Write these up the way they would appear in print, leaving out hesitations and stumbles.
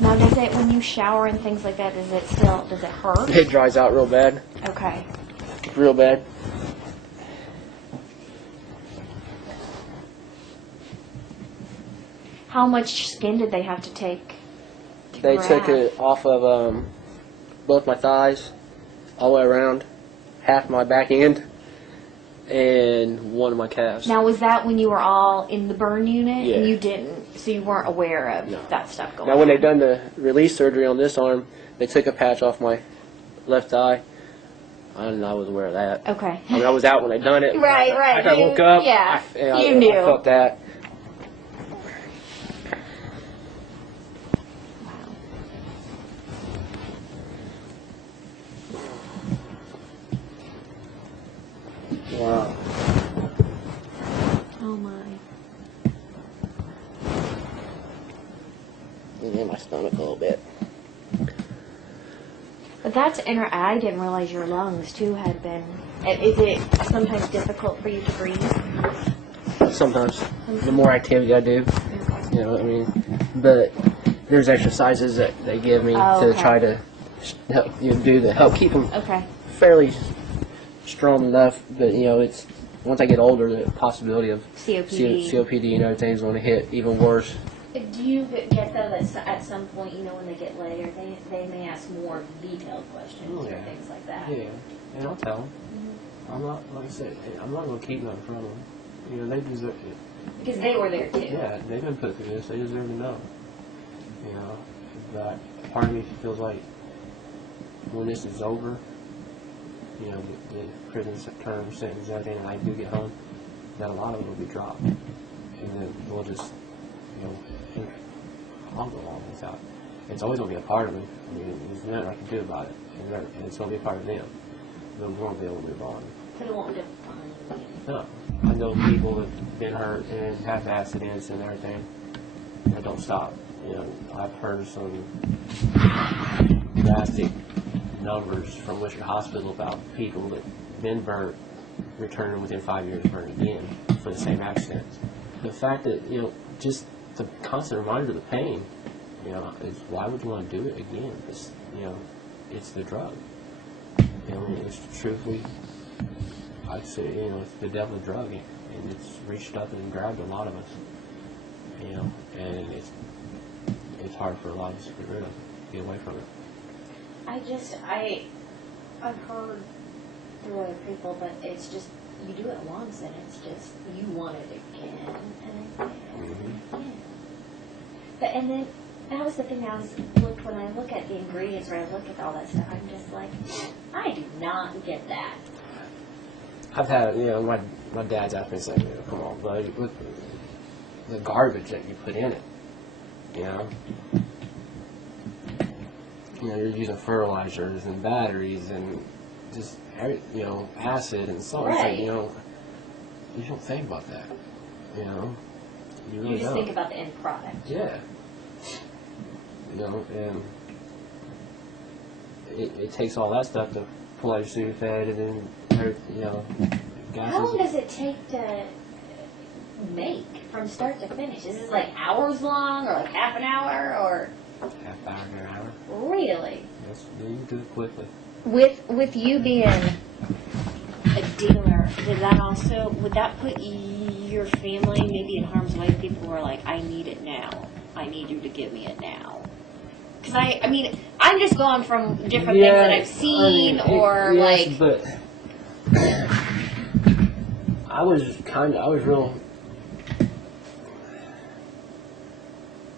Now, does it, when you shower and things like that, does it hurt? It dries out real bad. Okay. Real bad. How much skin did they have to take? They took it off of both my thighs, all the way around, half my back end, and one of my calves. Now, was that when you were all in the burn unit? Yeah. And you didn't, so you weren't aware of that stuff going on? Now, when they done the release surgery on this arm, they took a patch off my left thigh. I was aware of that. Okay. I mean, I was out when they done it. Right. I woke up. Yeah, I knew. I felt that. Wow. Oh my. And in my stomach a little bit. But that's I didn't realize your lungs too had been. Is it sometimes difficult for you to breathe? Sometimes. The more activity I do, you know what I mean? But there's exercises that they give me to try to help help keep them fairly strong enough. But it's once I get older, the possibility of COPD and other things going to hit even worse. Do you get that at some point, when they get later, they may ask more detailed questions or things like that? Yeah, and I'll tell them. I'm not, like I said, I'm not going to keep nothing from them. They deserve it. Because they were there too. Yeah, they've been put through this. They deserve to know. But part of me feels like when this is over, the prison term sentence, everything, and I do get home, that a lot of it will be dropped, and then we'll just, I'll go along with that. It's always going to be a part of me. I mean, there's nothing I can do about it, and it's going to be a part of them. They won't be able to move on. But it won't define you. No, I know people that've been hurt and have accidents and everything that don't stop. I've heard some drastic numbers from Wichita Hospital about people that been burnt returning within 5 years burnt again for the same accidents. The fact that just the constant reminder of the pain, is why would you want to do it again? It's the drug. It's truthfully, I'd say, it's the devil drug, and it's reached up and grabbed a lot of us, and it's hard for a lot of us to get rid of, get away from it. I've heard through other people, but it's just, you do it once and it's just, you want it again and again. But, and then, that was the thing when I look at the ingredients or I look at all that stuff, I'm just like, I do not get that. I've had, my dad's asked me, say, come on, buddy, with the garbage that you put in it, you're using fertilizers and batteries and just, acid and salt. Right. You don't think about that, You really You just don't. think about the end product. Yeah. And it takes all that stuff to pull out your Sudafed and then, gases. How long does it take to make from start to finish? Is this like hours long or like half an hour or? Half hour to an hour. Really? Yes, you do it quickly. With you being a dealer, would that put your family maybe in harm's way? People were like, I need it now. I need you to give me it now. Because I mean, I'm just going from different things that I've seen yes, but I was real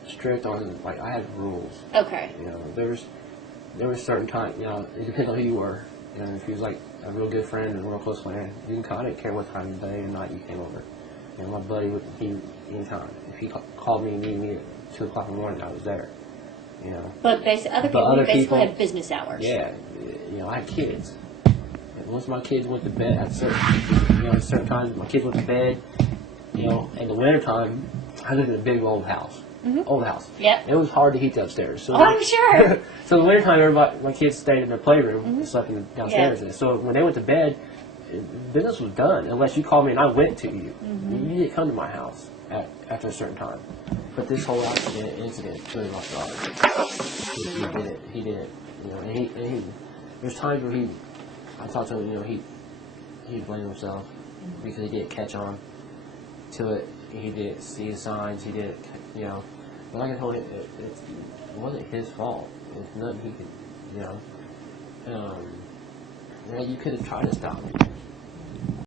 strict on, I had rules. Okay. There was certain time, it depends on who you were. If you was like a real good friend and a real close friend, I didn't care what time of day or night you came over. My buddy would be anytime. If he called me and needed me at 2 o'clock in the morning, I was there. But other people had business hours. Yeah, I had kids. And once my kids went to bed at certain times, my kids went to bed. In the wintertime, I lived in a big old house. Old house. Yep. It was hard to heat the upstairs. So I'm sure. So in the wintertime, my kids stayed in their playroom and slept downstairs. Yeah. So when they went to bed, business was done. Unless you called me and I went to you. You didn't come to my house after a certain time. But this whole incident really lost my heart. He didn't. You know, and he there's times where I talked to him. You know, he blamed himself because he didn't catch on to it. He didn't see the signs. He didn't. You know, but like I told him, it wasn't his fault. It's nothing he could. You know, you could have tried to stop him.